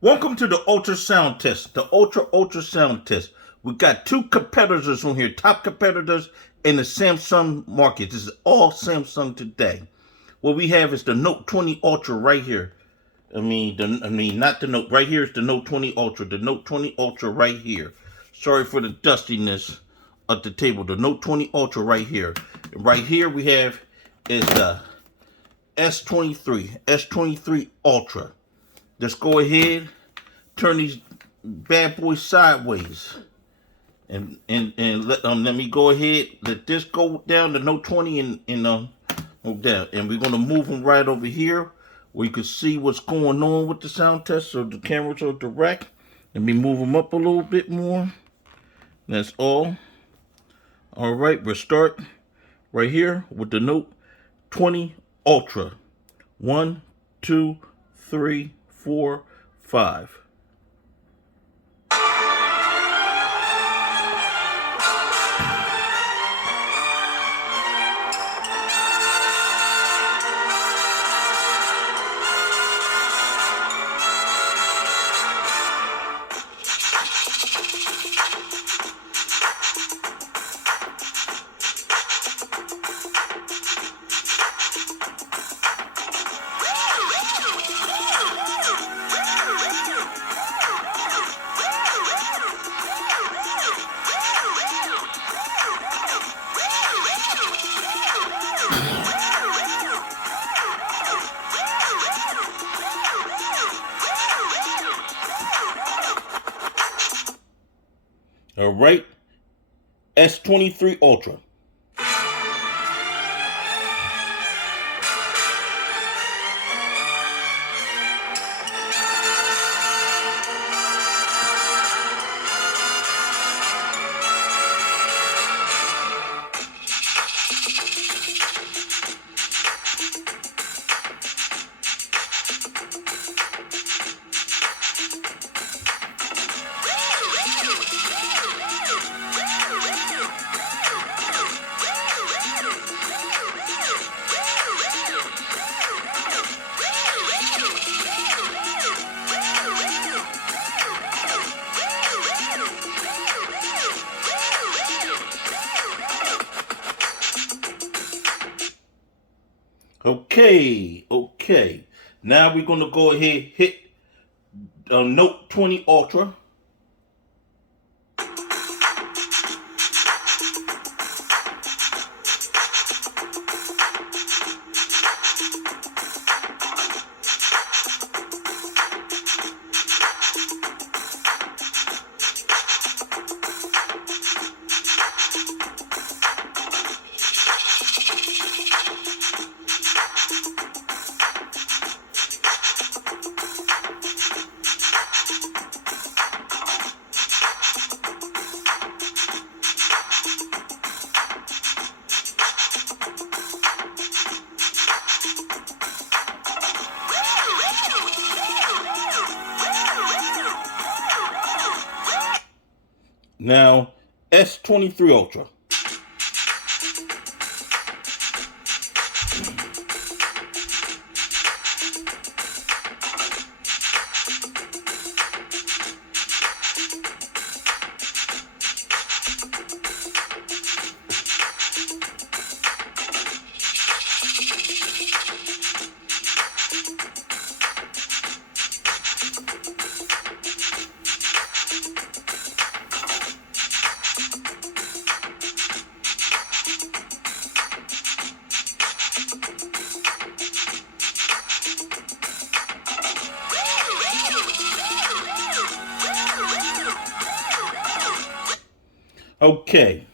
Welcome to the ultrasound test, the ultrasound test. We got two competitors on here, top competitors in the Samsung market. This is all Samsung today. What we have is the Note 20 Ultra right here. Not the Note. Right here is the Note 20 Ultra. The Note 20 Ultra right here. Sorry for the dustiness at the table. The Note 20 Ultra right here. Right here we have is the S23 Ultra. Let's go ahead, turn these bad boys sideways. And let me go ahead, let this go down to Note 20 and go down. And we're gonna move them right over here where you can see what's going on with the sound test so the cameras are direct. Let me move them up a little bit more. That's all. All right, we'll start right here with the Note 20 Ultra. 1, 2, 3, 4, 5. All right, S23 Ultra. Okay. Now we're gonna go ahead hit Note 20 Ultra. Now S23 Ultra. Okay,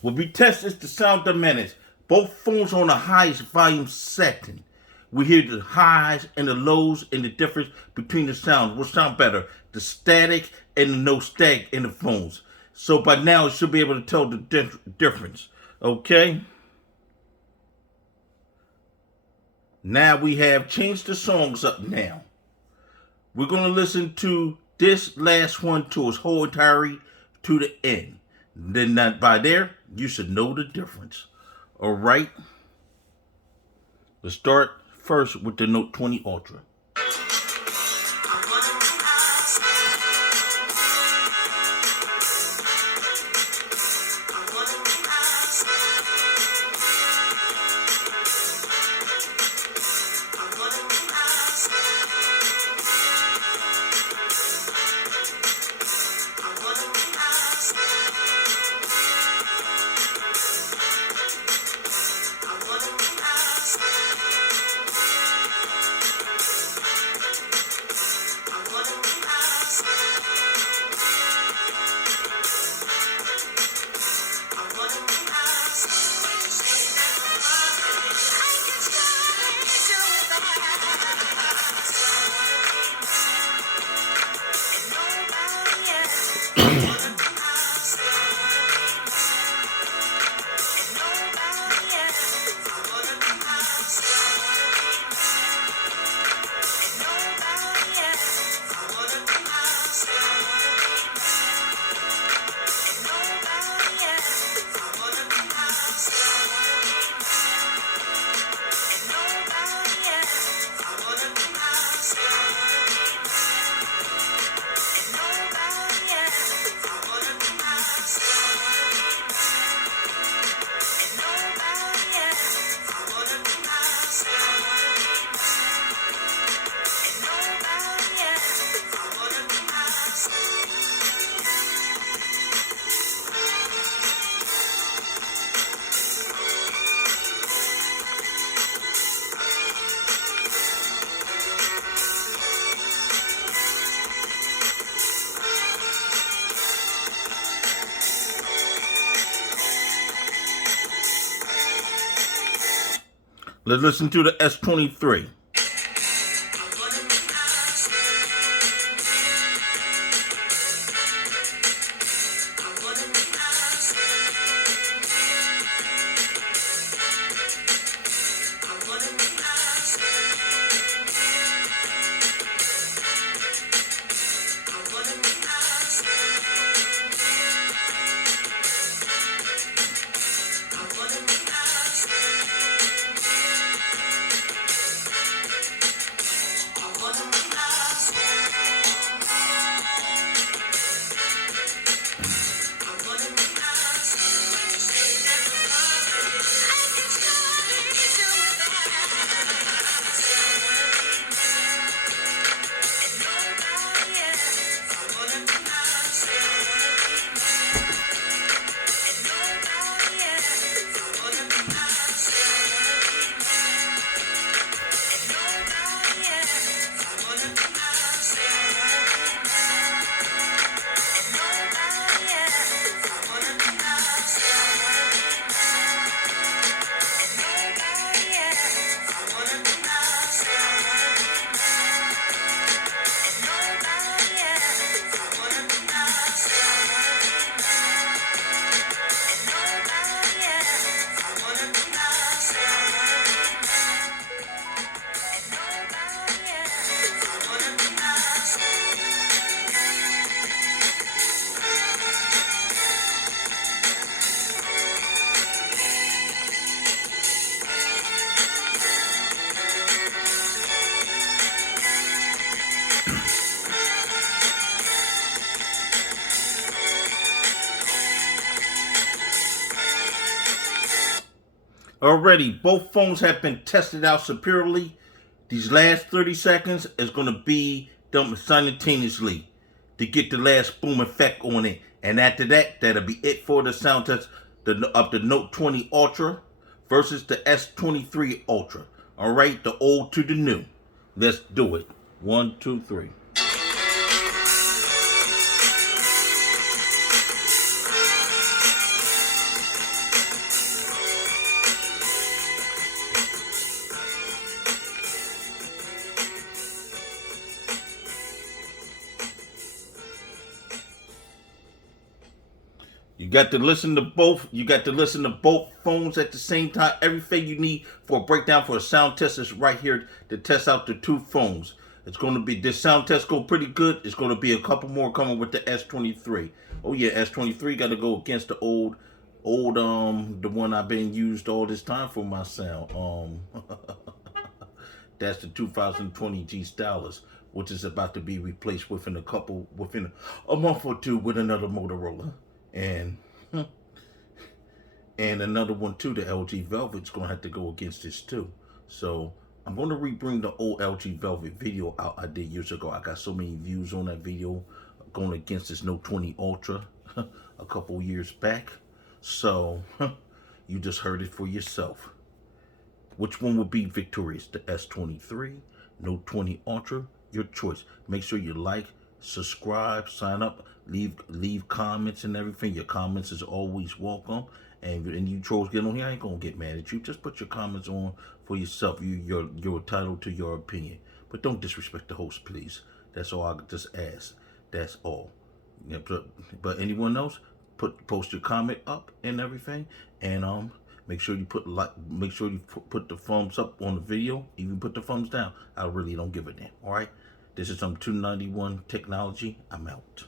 what we test is the sound diminished. Both phones on the highest volume setting. We hear the highs and the lows and the difference between the sounds. What sound better? The static and the no static in the phones. So by now, you should be able to tell the difference. Okay? Now we have changed the songs up now. We're going to listen to this last one to its whole entirety to the end. Then that by there, you should know the difference. All right? Let's start first with the Note 20 Ultra. Let's listen to the S23. Already, both phones have been tested out superiorly. These last 30 seconds is going to be done simultaneously to get the last boom effect on it. And after that, that'll be it for the sound test of the Note 20 Ultra versus the S23 Ultra. All right, the old to the new. Let's do it. 1, 2, 3. You got to listen to both. You got to listen to both phones at the same time. Everything you need for a breakdown for a sound test is right here to test out the two phones. It's going to be, this sound test go pretty good. It's going to be a couple more coming with the S23. Oh yeah, S23 got to go against the old, the one I've been used all this time for my sound. That's the 2020 G Stylus, which is about to be replaced within a month or two with another Motorola. And another one too, the LG Velvet's gonna have to go against this too. So I'm gonna rebring the old LG Velvet video out I did years ago. I got so many views on that video going against this Note 20 Ultra a couple years back. So you just heard it for yourself. Which one would be victorious? The S23, Note 20 Ultra? Your choice. Make sure you like, subscribe, sign up, leave comments and everything. Your comments is always welcome. And you trolls get on here, I ain't gonna get mad at you. Just put your comments on for yourself. You're entitled to your opinion. But don't disrespect the host, please. That's all I just ask. That's all. Yeah, but anyone else, post your comment up and everything, and make sure you put make sure you put the thumbs up on the video. Even put the thumbs down. I really don't give a damn. All right, this is some 291 technology. I'm out.